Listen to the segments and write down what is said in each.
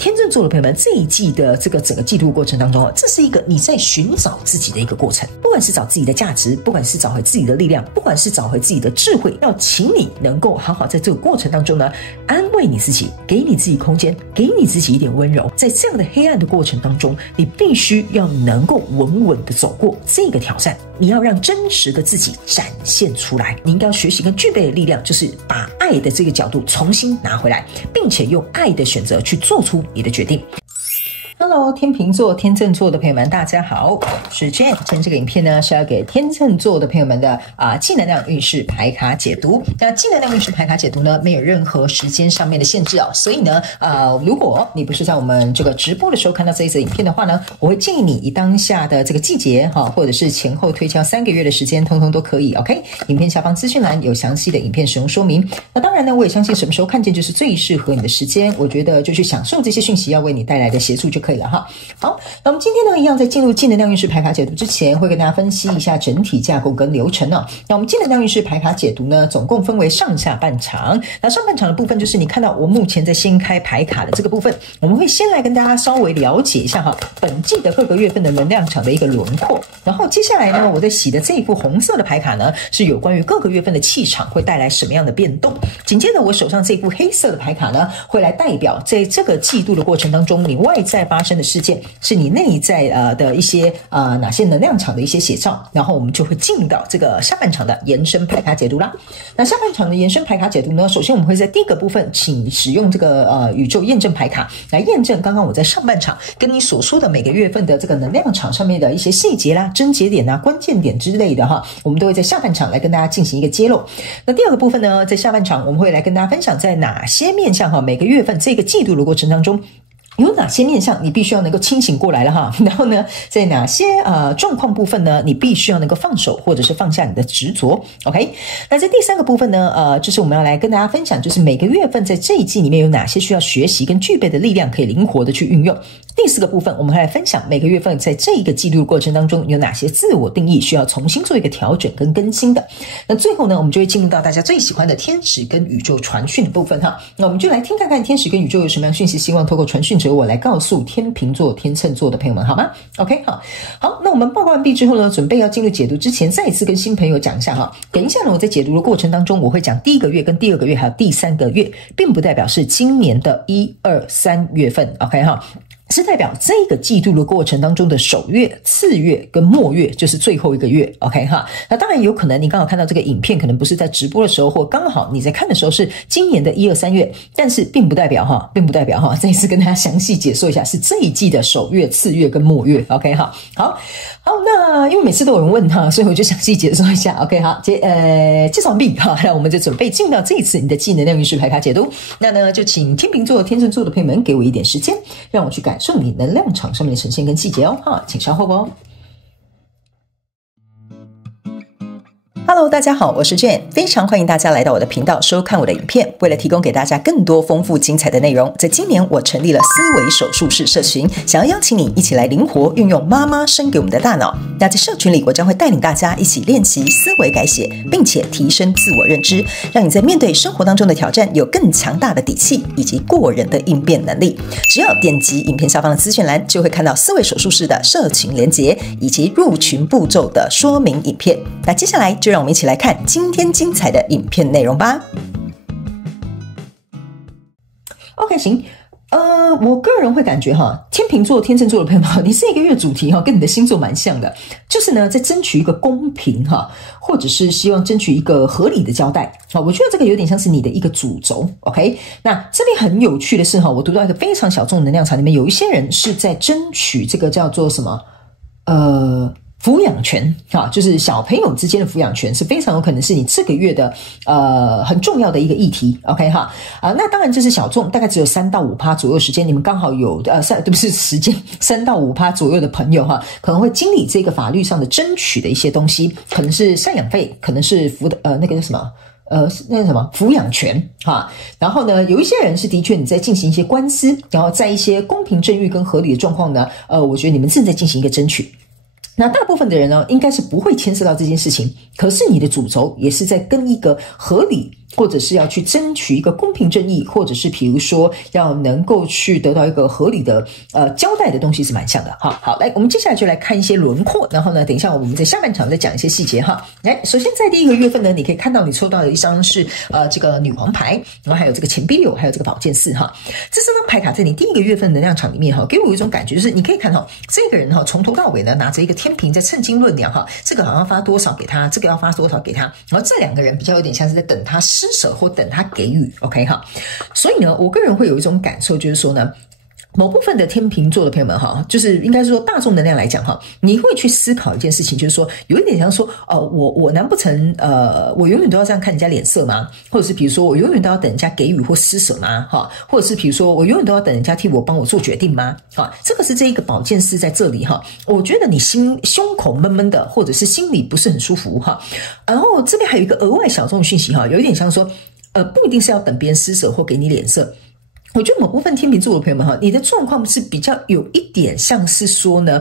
天秤座的朋友們，這一季的這個整個季度過程當中，這是一個你在尋找自己的一個過程，不管是找自己的價值，不管是找回自己的力量，不管是找回自己的智慧，要請你能夠好好在这個過程當中呢，安慰你自己，給你自己空間，給你自己一點溫柔。在這樣的黑暗的過程當中，你必須要能夠穩穩的走過這個挑戰，你要讓真實的自己展現出來。你應該要學習跟具備的力量，就是把愛的這個角度重新拿回來，並且用愛的選擇去做出你的決定。Hello， 天秤座、天秤座的朋友們，大家好，我是 Jane。今天這個影片呢是要給天秤座的朋友們的技能量運勢牌卡解讀。那技能量運勢牌卡解讀呢，沒有任何時間上面的限制哦，所以呢，如果你不是在我們這個直播的時候看到這一則影片的話呢，我會建議你以當下的這個季節哈，或者是前後推敲3個月的時間，通通都可以。OK， 影片下方資訊欄有詳細的影片使用說明。那當然呢，我也相信什麼時候看見就是最適合你的時間。我覺得就去享受這些訊息要為你帶來的協助就可以了哈。好，那我們今天呢，一樣在進入技能量運勢牌卡解讀之前，會跟大家分析一下整體架構跟流程哦。那我們技能量運勢牌卡解讀呢，總共分為上下半場。那上半場的部分就是你看到我目前在掀開牌卡的這個部分，我們會先來跟大家稍微了解一下哈，本季的各個月份的能量場的一個輪廓。然後接下來呢，我在洗的這一副紅色的牌卡呢，是有關於各個月份的氣場會帶來什麼樣的變動。緊接着我手上這一副黑色的牌卡呢，會來代表在這個季度的過程當中，你外在發生的事件是你內在的一些哪些能量場的一些寫照，然後我們就會進入到這個下半場的延伸牌卡解讀啦。那下半場的延伸牌卡解讀呢，首先我們會在第一個部分，請使用這個宇宙驗證牌卡來驗證剛剛我在上半場跟你所說的每個月份的這個能量場上面的一些細節啦、症結點啊、關鍵點之類的哈，我們都會在下半場來跟大家進行一個揭露。那第二個部分呢，在下半場我们會來跟大家分享在哪些面向哈，每個月份這個季度的過程當中，有哪些面向你必須要能夠清醒過來了哈，然後呢，在哪些狀況部分呢，你必須要能夠放手或者是放下你的執着。OK， 那在第三個部分呢，就是我們要來跟大家分享，就是每個月份在這一季裡面有哪些需要學習跟具備的力量，可以靈活的去運用。第四個部分，我們會來分享每個月份在這一個季度的過程當中有哪些自我定義需要重新做一個調整跟更新的。那最後呢，我們就會進入到大家最喜歡的天使跟宇宙傳訊的部分哈。那我們就來聽看看天使跟宇宙有什麼樣訊息，希望透過傳訊者我來告訴天秤座、天秤座的朋友們，好嗎 ？OK， 好，那我們報告完畢之後呢，準備要進入解讀之前，再一次跟新朋友講一下哈。等一下呢，我在解讀的過程當中，我會講第一個月、跟第二個月還有第三個月，並不代表是今年的1、2、3月份 ，OK 哈。是代表這個季度的過程當中的首月、次月跟末月，就是最後一個月 ，OK 哈。那當然有可能你剛好看到這個影片，可能不是在直播的時候，或剛好你在看的時候是今年的1、2、3月，但是並不代表哈，這一次跟大家詳細解說一下，是這一季的首月、次月跟末月 ，OK 哈。好，那因為每次都有人問哈，所以我就詳細解說一下 ，OK 好，介紹完畢哈，那我們就準備進到這一次你的技能量運勢牌卡解讀。那呢，就請天秤座、天秤座的朋友們給我一點時間，讓我去感受你能量場上面的呈現跟細節哦，哈，請稍後哦。Hello， 大家好，我是 Jane， 非常歡迎大家來到我的頻道收看我的影片。為了提供給大家更多豐富精彩的內容，在今年我成立了思維手術室社群，想要邀請你一起來靈活運用媽媽生給我們的大腦。那在社群裡，我將會帶領大家一起練習思維改寫，並且提升自我認知，讓你在面對生活當中的挑戰有更強大的底氣以及過人的應變能力。只要點擊影片下方的資訊欄，就會看到思維手術室的社群連結以及入群步驟的說明影片。那接下來就讓我們一起來看今天精彩的影片內容吧。OK， 行。我個人會感覺哈，天秤座、天秤座的朋友們，你這個月主題哈，跟你的星座蠻像的，就是呢，在爭取一個公平哈，或者是希望爭取一個合理的交代啊。我覺得這個有點像是你的一個主軸 ，OK？ 那這邊很有趣的是哈，我讀到一個非常小眾的能量場裡面，有一些人是在爭取這個叫做什麼撫養權就是小朋友之間的撫養權是非常有可能是你這個月的很重要的一個議題 ，OK 哈那當然這是小眾，大概只有3到5%左右時間，你們剛好有3到5%左右的朋友哈，可能會經歷這個法律上的爭取的一些東西，可能是贍養費，可能是那個叫什麼撫養權哈，然後呢，有一些人是的確你在進行一些官司，然後在一些公平正義跟合理的狀況呢，我覺得你們正在進行一個爭取。那大部分的人呢，應該是不會牽涉到這件事情，可是你的主軸也是在跟一個合理或者是要去爭取一個公平正義，或者是比如說要能夠去得到一個合理的交代的東西是蠻像的哈。好，來，我們接下來就來看一些輪廓，然後呢，等一下我們在下半場再講一些細節哈。來，首先在第一個月份呢，你可以看到你抽到的一張是這個女王牌，然後還有這個錢幣六，還有這個寶劍四哈。這三張牌卡在你第一個月份能量場裡面哈，給我有一種感覺，就是你可以看哈，這個人哈從頭到尾呢拿着一個天平在稱斤論兩哈，這個好像發多少給他，這個要發多少給他，然後這兩個人比較有點像是在等他施捨或等他給予 ，OK 哈。所以呢，我個人會有一種感受，就是說呢，某部分的天秤座的朋友們哈，就是應該說大眾能量來講哈，你會去思考一件事情，就是說有一點像說我難不成我永遠都要這樣看人家臉色嗎？或者是比如說我永遠都要等人家給予或施捨嗎？哈，或者是比如說我永遠都要等人家替我幫我做決定嗎？啊，這個是這一個寶劍四在這裡哈，我覺得你胸口悶悶的，或者是心裡不是很舒服哈。然後這邊還有一個額外小眾的訊息哈，有一點像說不一定是要等別人施捨或給你臉色。我覺得某部分天秤座的朋友們哈，你的狀況是比較有一點像是說呢，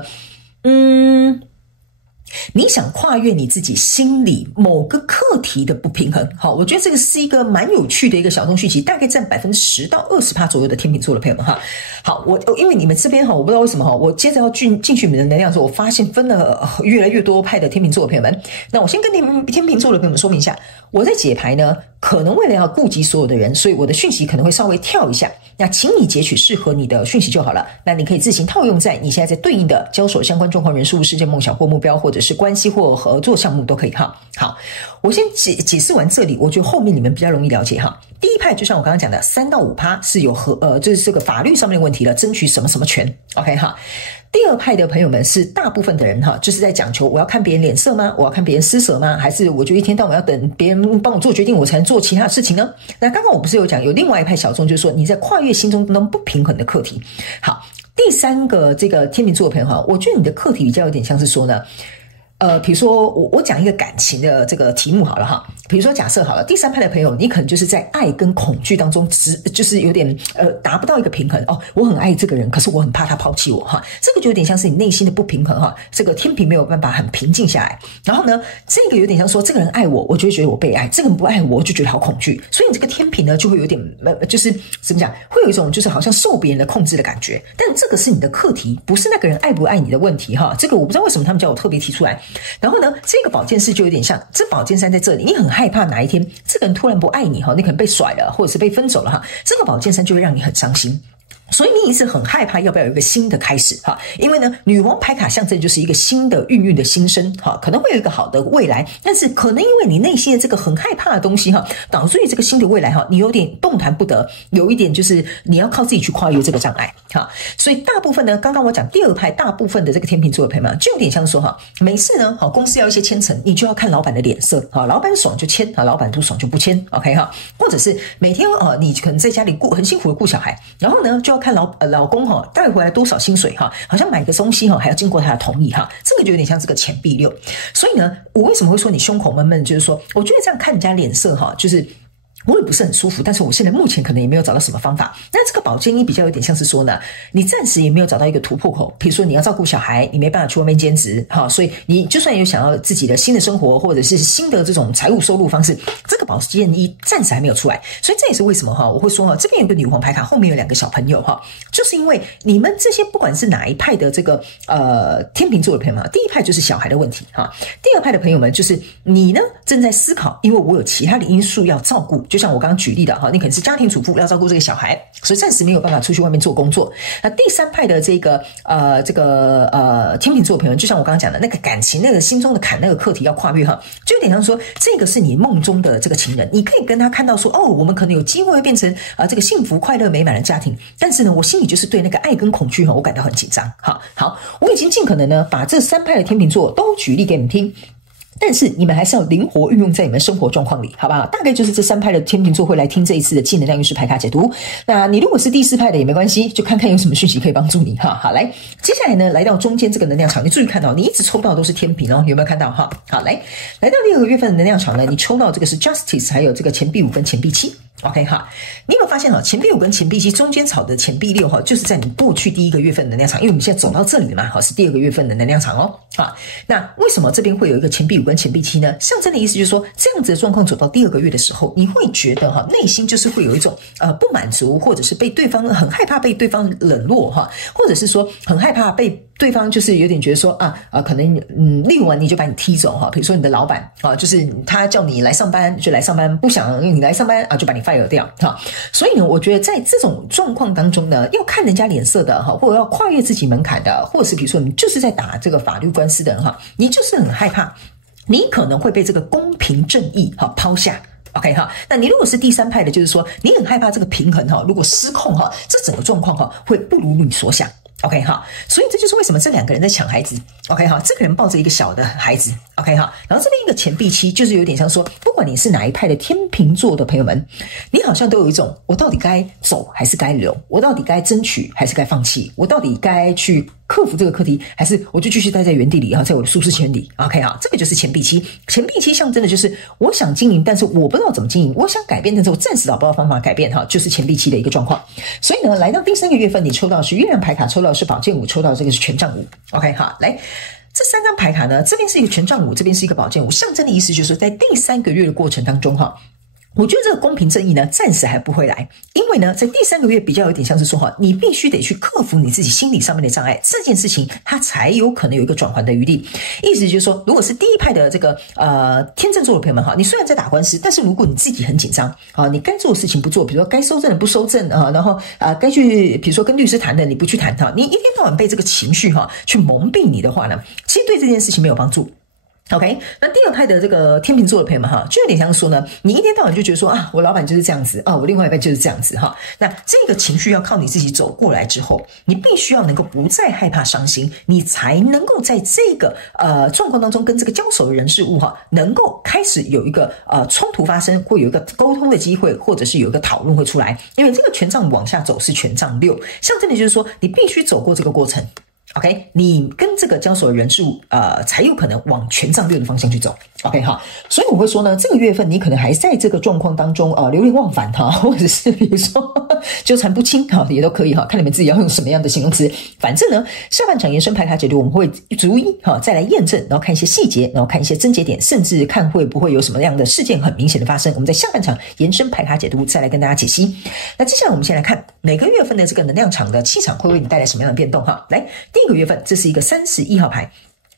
你想跨越你自己心裡某個課題的不平衡。好，我覺得這個是一個蠻有趣的一個小眾訊息，大概佔10%到20%左右的天秤座的朋友們哈。好，我因為你們這邊哈，我不知道為什麼哈，我接着要進去你們的能量的時候，我發現分了越來越多派的天秤座的朋友們。那我先跟你們天秤座的朋友們說明一下，我在解牌呢，可能為了要顧及所有的人，所以我的訊息可能會稍微跳一下。那請你截取適合你的訊息就好了。那你可以自行套用在你現在在對應的交手相關狀況、人事物、事件、夢想或目標，或者是關係或合作項目都可以哈。好，我先解釋完這裡，我覺得後面你們比較容易了解哈。第一派就像我剛剛講的，3到5%是有就是這個法律上面的問題了，爭取什麼什麼權 ，OK 哈。第二派的朋友們是大部分的人哈，就是在講求我要看別人臉色嗎？我要看別人施捨嗎？還是我就一天到晚要等別人幫我做決定，我才能做其他的事情呢？那剛剛我不是有講有另外一派小眾，就是說你在跨越心中那不平衡的課題。好，第三個這個天秤座的朋友哈，我覺得你的課題比較有點像是說呢。比如說我講一個感情的這個題目好了哈，比如說假設好了，第三派的朋友，你可能就是在愛跟恐懼當中就是有點達不到一個平衡哦，我很愛這個人，可是我很怕他拋棄我哈，這個就有點像是你內心的不平衡哈，這個天平沒有辦法很平靜下來，然後呢，這個有點像說這個人愛我，我就會覺得我被愛，這個人不愛我，我就覺得好恐懼，所以你這個天平呢就會有點就是怎麼講，會有一種就是好像受別人的控制的感覺，但這個是你的課題，不是那個人愛不愛你的問題哈，這個我不知道為什麼他們叫我特別提出來。然後呢，這個寶劍四就有點像，這寶劍三在這裡，你很害怕哪一天這個人突然不愛你哈，你可能被甩了，或者是被分走了哈，這個寶劍三就會讓你很傷心。所以你一直很害怕要不要有一個新的開始哈，因為呢，女王牌卡象徵就是一個新的孕育的新生哈，可能會有一個好的未來，但是可能因為你內心的這個很害怕的東西哈，導致於這個新的未來哈，你有點動彈不得，有一點就是你要靠自己去跨越這個障礙哈。所以大部分呢，剛剛我講第二派大部分的這個天秤座的朋友們，就有點像說哈，每次呢，好公司要一些簽呈，你就要看老闆的臉色哈，老闆爽就簽啊，老闆不爽就不簽 ，OK 哈，或者是每天你可能在家裡很辛苦的顧小孩，然後呢就要看老公哈帶回來多少薪水哈，好像買個東西哈還要經過他的同意哈，這個就有點像這個錢幣六。所以呢，我為什麼會說你胸口悶悶，就是說我覺得這樣看人家臉色哈，就是我也不是很舒服，但是我現在目前可能也沒有找到什麼方法。那這個寶劍一比較有點像是說呢，你暫時也沒有找到一個突破口，比如說你要照顧小孩，你沒辦法去外面兼職哈，所以你就算有想要自己的新的生活或者是新的這種財務收入方式，這個寶劍一暫時還沒有出來。所以這也是為什麼哈，我會說哈，這邊有個女皇牌卡，後面有2個小朋友哈，就是因為你們這些不管是哪一派的這個天秤座的朋友們，第一派就是小孩的問題哈，第二派的朋友們就是你呢正在思考，因為我有其他的因素要照顧。就像我剛剛舉例的哈，你可能是家庭主婦要照顧這個小孩，所以暫時沒有辦法出去外面做工作。那第三派的這個天秤座的朋友，就像我剛剛講的那個感情那個心中的坎那個課題要跨越哈，就有點像說這個是你夢中的這個情人，你可以跟他看到說哦，我們可能有機會會變成這個幸福快樂美滿的家庭，但是呢，我心裡就是對那個愛跟恐懼哈，我感到很緊張。好，我已經盡可能呢把這3派的天秤座都舉例給你們聽。但是你們還是要靈活運用在你們生活狀況裡，好不好？大概就是這3派的天秤座會來聽這一次的淨能量運勢牌卡解讀。那你如果是第4派的也沒關係，就看看有什麼訊息可以幫助你哈。好，來，接下來呢，來到中間這個能量場，你注意看到你一直抽到的都是天秤哦，有沒有看到哈？好，來到第2個月份的能量場呢，你抽到這個是 Justice， 還有這個錢幣5跟錢幣7。OK 哈，你有沒有發現哈，錢幣5跟錢幣7中間吵的錢幣6哈，就是在你過去第一個月份的能量場，因為我們現在走到這裡了嘛，是第二個月份的能量場哦。啊，那為什麼這邊會有一個錢幣5跟錢幣7呢？象徵的意思就是說，這樣子的狀況走到第二個月的時候，你會覺得哈，內心就是會有一種不滿足，或者是被對方很害怕被對方冷落哈，或者是說很害怕被對方就是有點覺得說可能例如你就把你踢走哈，比如說你的老闆啊，就是他叫你來上班就來上班，不想你來上班就把你fire掉哈。所以呢，我覺得在這種狀況當中呢，要看人家臉色的哈，或者要跨越自己門檻的，或者是比如說你就是在打這個法律官司的人哈，你就是很害怕，你可能會被這個公平正義拋下。OK 哈，那你如果是第三派的，就是說你很害怕這個平衡哈，如果失控哈，這整個狀況哈會不如你所想。OK 哈，所以這就是為什麼這兩個人在搶孩子。OK 哈，這個人抱着一個小的孩子。OK 哈，然後這邊一個錢幣7，就是有點像說，不管你是哪一派的天秤座的朋友們，你好像都有一種，我到底該走還是該留？我到底該爭取還是該放棄？我到底該去克服這個課題，還是我就繼續待在原地裡，在我的舒適圈裡 ？OK 哈，這個就是錢幣7。錢幣7象徵的就是我想經營，但是我不知道怎麼經營；我想改變，但是我暫時找不到方法改變。哈，就是錢幣7的一個狀況。所以呢，來到第3個月份，你抽到的是月亮牌卡，抽到的是寶劍5，抽到的這個是權杖5。OK 哈，來。這3張牌卡呢，這邊是一個權杖5，這邊是一個寶劍5，象徵的意思就是在第3個月的過程當中哈，我覺得這個公平正義呢，暫時還不會來，因為呢，在第3個月比較有點像是說哈，你必須得去克服你自己心理上面的障礙，這件事情它才有可能有一個轉圜的餘地。意思就是說，如果是第一派的這個天秤座的朋友們哈，你雖然在打官司，但是如果你自己很緊張啊，你該做的事情不做，比如說該收證的不收證啊，然後該去比如說跟律師談的你不去談哈，你一天到晚被這個情緒哈去蒙蔽你的話呢，其實對這件事情沒有幫助。OK， 那第二派的這個天秤座的朋友們哈，就有點像說呢，你一天到晚就覺得說我老闆就是這樣子我另外一半就是這樣子哈。那這個情緒要靠你自己走過來之後，你必須要能夠不再害怕傷心，你才能夠在這個狀況當中跟這個交手的人事物哈，能夠開始有一個衝突發生，會有一個溝通的機會，或者是有一個討論會出來。因為這個權杖往下走是權杖6，象徵的就是說你必須走過這個過程。OK， 你跟這個交手的人事物才有可能往權杖6的方向去走。OK 哈，所以我會說呢，這個月份你可能還在這個狀況當中流連忘返哈，或者是比如說糾纏不清哈，也都可以哈，看你們自己要用什麼樣的形容詞。反正呢，下半場延伸牌卡解讀我們會逐一再來驗證，然後看一些細節，然後看一些症結點，甚至看會不會有什麼樣的事件很明顯的發生。我們在下半場延伸牌卡解讀再來跟大家解析。那接下來我們先來看每個月份的這個能量場的氣場會為你帶來什麼樣的變動哈。來，第一個月份這是一個31號牌。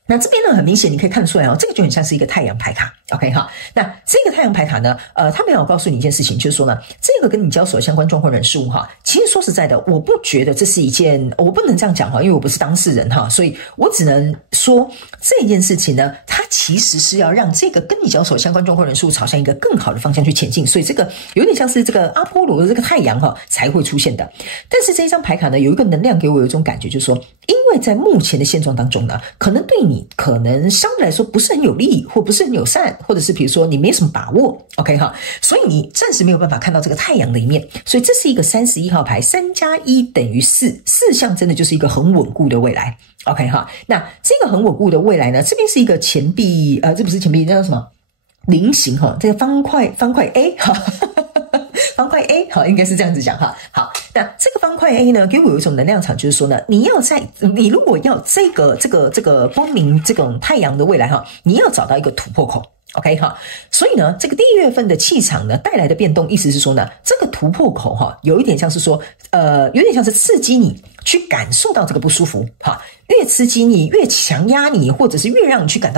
那這邊呢，很明顯你可以看得出來這個就很像是一個太陽牌卡 ，OK 哈。那這個太陽牌卡呢，他沒有告訴你一件事情，就是說呢，這個跟你交手的相關狀況人事物哈，其實說實在的，我不覺得這是一件，我不能這樣講哈，因為我不是當事人哈，所以我只能說這件事情呢，它其實是要讓這個跟你交手的相關狀況人事物朝向一個更好的方向去前進，所以這個有點像是這個阿波羅的這個太陽哈才會出現的。但是這一張牌卡呢，有一個能量給我有一種感覺，就是說，因為在目前的現狀當中呢，可能對你可能相對來說不是很有利，或不是很友善，或者是比如說你沒什麼把握 ，OK 哈，所以你暫時沒有辦法看到這個太陽的一面，所以這是一個31號牌，3+1等於4，4象徵的就是一個很穩固的未來 ，OK 哈，那這個很穩固的未來呢，這邊是一個錢幣，這不是錢幣，那叫什麼？菱形哈，這個方塊 A 哈。方塊 A 好，應該是這樣子講哈。好，那這個方塊 A 呢，給我有一種能量場，就是說呢，你如果要這個光明這種太陽的未來哈，你要找到一個突破口。OK 哈，所以呢，這個第一月份的氣場呢帶來的變動，意思是說呢，這個突破口哈，有一點像是說，有點像是刺激你去感受到這個不舒服哈，越刺激你，越強壓你，或者是越讓你去感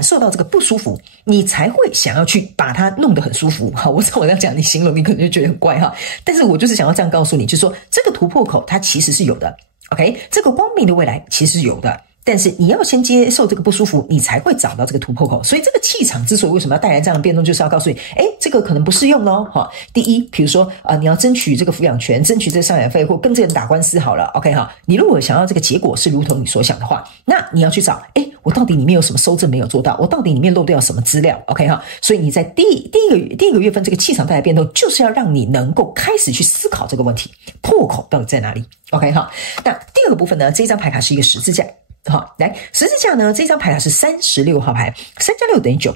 受到這個不舒服，你才會想要去把它弄得很舒服哈。我知道我這樣講你形容，你可能就覺得很怪哈，但是我就是想要這樣告訴你，就是說這個突破口它其實是有的 ，OK， 這個光明的未來其實是有的。但是你要先接受這個不舒服，你才會找到這個突破口。所以這個氣場之所以為什麼要帶來這樣的變動，就是要告訴你，這個可能不適用咯哈。第一，比如說你要爭取這個撫養權，爭取這個贍養費，或跟這個人打官司好了 ，OK 哈。你如果想要這個結果是如同你所想的話，那你要去找，我到底裡面有什麼收證沒有做到？我到底裡面漏掉什麼資料 ？OK 哈。所以你在第一個月份這個氣場帶來變動，就是要讓你能夠開始去思考這個問題，破口到底在哪裡 ？OK 哈。那第二個部分呢，這張牌卡是一個十字架。好，來十字架呢，這張牌卡是36號牌，3+6等於9。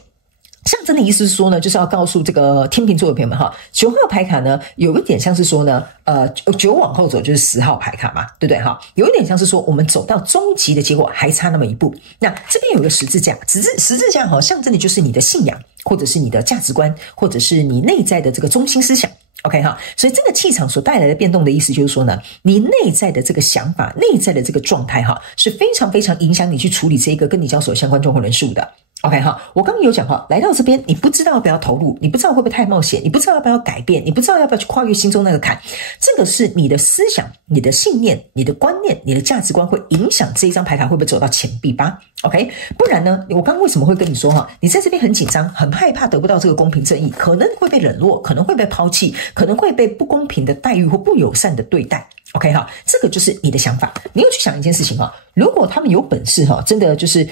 象徵的意思是說呢，就是要告訴這個天秤座的朋友們哈，9號牌卡呢，有一點像是說呢，9往後走就是10號牌卡嘛，對不對哈？有一點像是說我們走到終極的結果還差那麼一步。那這邊有一個十字架，十字架哈，象徵的就是你的信仰，或者是你的價值觀，或者是你內在的這個中心思想。OK 哈，所以這個氣場所帶來的變動的意思就是說呢，你內在的這個想法，內在的這個狀態哈，是非常非常影響你去處理這個跟你交手相關狀況人事物的。OK 哈，我剛剛有講哈，來到這邊你不知道要不要投入，你不知道會不会太冒險，你不知道要不要改變，你不知道要不要去跨越心中那個坎，這個是你的思想、你的信念、你的觀念、你的價值觀會影響這一張牌卡會不會走到錢幣8。OK， 不然呢，我剛剛為什麼會跟你說哈，你在這邊很緊張，很害怕得不到這個公平正義，可能會被冷落，可能會被拋棄，可能會被不公平的待遇或不友善的对待。OK 哈，這個就是你的想法。你要去想一件事情哈，如果他們有本事哈，真的就是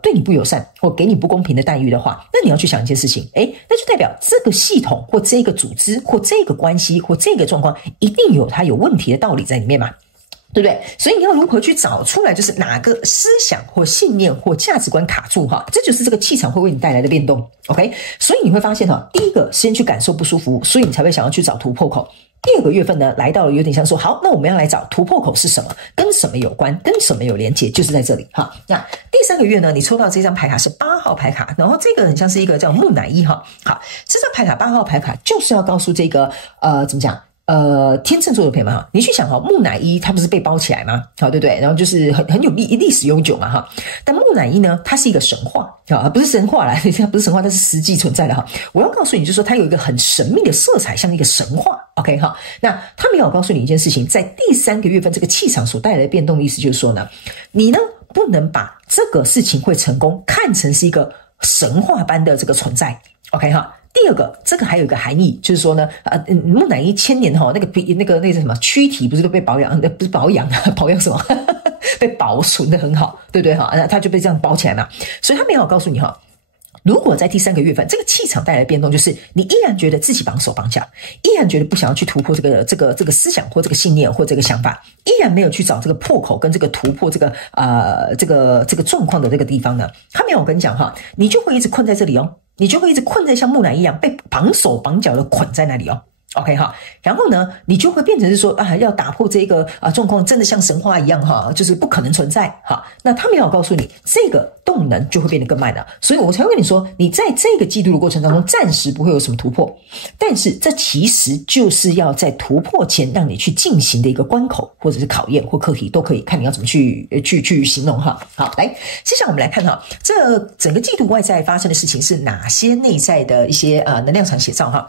對你不友善或給你不公平的待遇的話，那你要去想一件事情，那就代表這個系統或這個組織或這個關係或這個狀況一定有它有問題的道理在裡面嘛。對不對？所以你要如何去找出來，就是哪個思想或信念或價值觀卡住哈，這就是這個氣場會為你帶來的變動。OK， 所以你會發現哈，第一個先去感受不舒服，所以你才會想要去找突破口。第二個月份呢，來到了有點像說，好，那我們要來找突破口是什麼，跟什麼有關，跟什麼有連結，就是在這裡哈。那第3個月呢，你抽到這張牌卡是8號牌卡，然後這個很像是一個叫木乃伊哈。好，這張牌卡8號牌卡就是要告訴這個怎麼講？天秤座的朋友們哈，你去想哈，木乃伊它不是被包起來嗎？好，對不對？然後就是很有歷史悠久嘛哈。但木乃伊呢，它是一個神話啊，不是神話啦，它不是神話，它是實際存在的哈。我要告訴你，就是說它有一個很神秘的色彩，像一個神話。OK 哈，那他沒有告訴你一件事情，在第3個月份這個氣場所帶來的變動的意思就是說呢，你呢不能把這個事情會成功看成是一個神話般的這個存在。OK 哈。第二個，這個還有一個含義，就是說呢，木乃伊1000年哈，那個什麼軀體不是都被保養，不是保養什麼，被保存得很好，對不對哈？它就被這樣包起來嘛。所以他沒有告訴你哈，如果在第3個月份，這個氣場帶來的變動，就是你依然覺得自己綁手綁腳，依然覺得不想要去突破這個思想或這個信念或這個想法，依然沒有去找這個破口跟這個突破這個狀況的這個地方呢，他沒有跟你講哈，你就會一直困在這裡哦。你就會一直困在像木乃伊一樣被綁手綁腳的捆在那裡哦。OK 哈，然後呢，你就會變成是說要打破這個狀況，真的像神話一樣哈，就是不可能存在哈。那他們要告訴你，這個動能就會變得更慢了。所以我才會跟你說，你在這個季度的過程當中，暫時不會有什麼突破，但是這其實就是要在突破前讓你去進行的一個關口，或者是考驗或課題，都可以看你要怎麼去形容哈。好，來，接下來我們來看哈，這整個季度外在發生的事情是哪些內在的一些能量場寫照哈。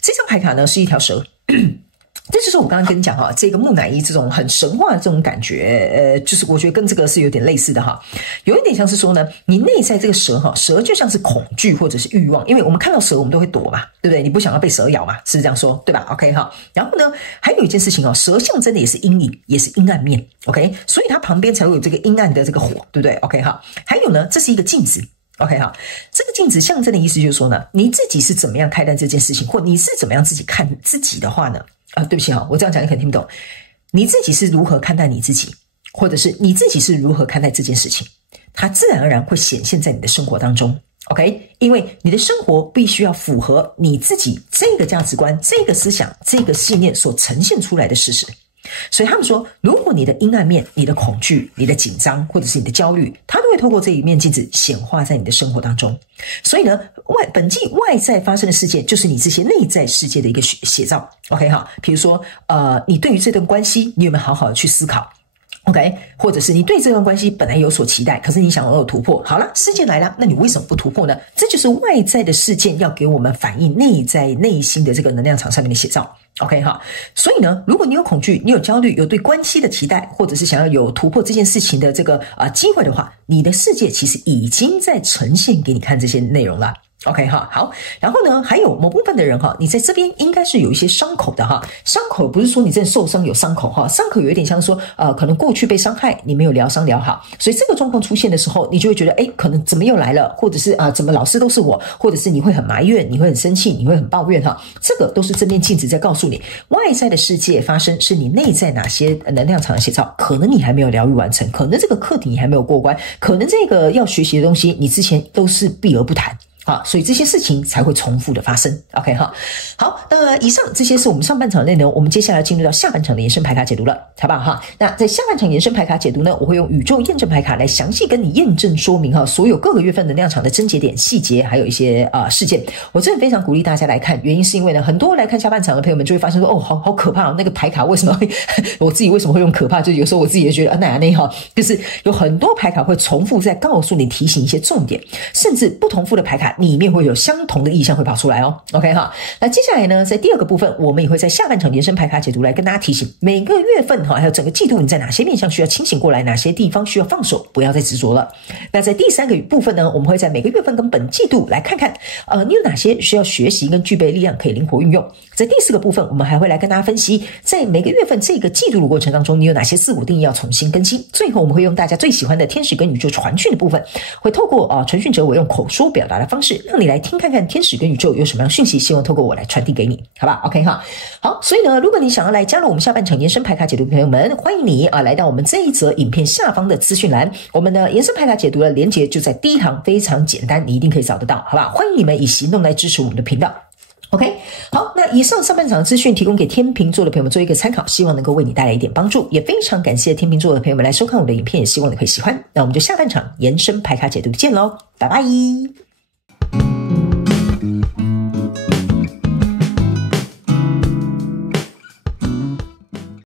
這張牌卡呢是一條蛇，這就是我剛剛跟你講哈，這個木乃伊這種很神話的這種感覺，就是我覺得跟這個是有點類似的哈，有一點像是說呢，你內在這個蛇哈，蛇就像是恐懼或者是慾望，因為我們看到蛇我們都會躲嘛，對不對？你不想要被蛇咬嘛，是不是這樣說，對吧 ？OK 哈，然後呢，還有一件事情哦，蛇象徵的也是陰影，也是陰暗面 ，OK， 所以它旁邊才會有這個陰暗的這個火，對不對 ？OK 哈，還有呢，這是一個鏡子。OK 哈，這個鏡子象徵的意思就是說呢，你自己是怎麼樣看待這件事情，或你是怎麼樣自己看自己的話呢？對不起哈，我這樣講你可能聽不懂。你自己是如何看待你自己，或者是你自己是如何看待這件事情，它自然而然會顯現在你的生活當中。OK， 因為你的生活必須要符合你自己這個價值觀、這個思想、這個信念所呈現出來的事實。所以他們說，如果你的陰暗面、你的恐懼、你的緊張，或者是你的焦慮，它都會透過這一面鏡子顯化在你的生活當中。所以呢，本季外在發生的事件，就是你這些內在世界的一個寫照。OK 哈，比如說你對於這段關係，你有沒有好好的去思考？OK， 或者是你對這段關係本來有所期待，可是你想要有突破。好了，事件來了，那你為什麼不突破呢？這就是外在的事件要給我們反映內在內心的這個能量場上面的寫照。OK 哈，所以呢，如果你有恐懼，你有焦慮，有對關係的期待，或者是想要有突破這件事情的這個機會的話，你的世界其實已經在呈現給你看這些內容了。OK 哈，好，然後呢，還有某部分的人哈，你在這邊應該是有一些傷口的哈，傷口不是說你真的受傷有傷口哈，傷口有一點像說可能過去被傷害，你沒有療傷療好，所以這個狀況出現的時候，你就會覺得可能怎麼又來了，或者是怎麼老是都是我，或者是你會很埋怨，你會很生氣，你會很抱怨哈，這個都是這面鏡子在告訴你，外在的世界發生是你內在哪些能量場的寫照，可能你還沒有療癒完成，可能這個課題你還沒有過關，可能這個要學習的東西你之前都是避而不談。啊，所以這些事情才會重複的發生。OK 哈，好，那以上這些是我們上半場的內容，我們接下來進入到下半場的延伸牌卡解讀了，好不好哈？那在下半場延伸牌卡解讀呢，我會用宇宙驗證牌卡來詳細跟你驗證說明哈，所有各個月份能量場的症結點、細節，還有一些事件。我真的非常鼓勵大家來看，原因是因為呢，很多來看下半場的朋友們就會發現說，哦，好可怕哦，那個牌卡為什麼會我自己為什麼會用可怕？就有時候我自己也覺得那哈，就是有很多牌卡會重複在告訴你、提醒一些重點，甚至不重複的牌卡裡面會有相同的意象會跑出來哦。OK 哈，那接下來呢，在第二個部分，我們也會在下半場延伸牌卡解讀來跟大家提醒，每個月份哈，還有整個季度你在哪些面向需要清醒過來，哪些地方需要放手，不要再執着了。那在第三個部分呢，我們會在每個月份跟本季度來看看，你有哪些需要學習跟具備力量可以靈活運用。在第四個部分，我們還會來跟大家分析，在每個月份這個季度的過程當中，你有哪些自我定義要重新更新。最後，我們會用大家最喜歡的天使跟宇宙傳訊的部分，會透過傳訊者我用口說表達的方式，讓你來聽看看天使跟宇宙有什麼樣的訊息，希望透過我來傳遞給你，好吧 ？OK 哈，好，所以呢，如果你想要來加入我們下半場延伸牌卡解讀的朋友們，歡迎你來到我們這一則影片下方的資訊欄，我們的延伸牌卡解讀的連結就在第一行，非常簡單，你一定可以找得到，好吧？歡迎你們以行動來支持我們的頻道。OK， 好，那以上半場的資訊提供給天秤座的朋友們做一個參考，希望能夠為你帶來一點幫助，也非常感謝天秤座的朋友們來收看我的影片，也希望你會喜歡。那我們就下半場延伸牌卡解讀見嘍，拜拜。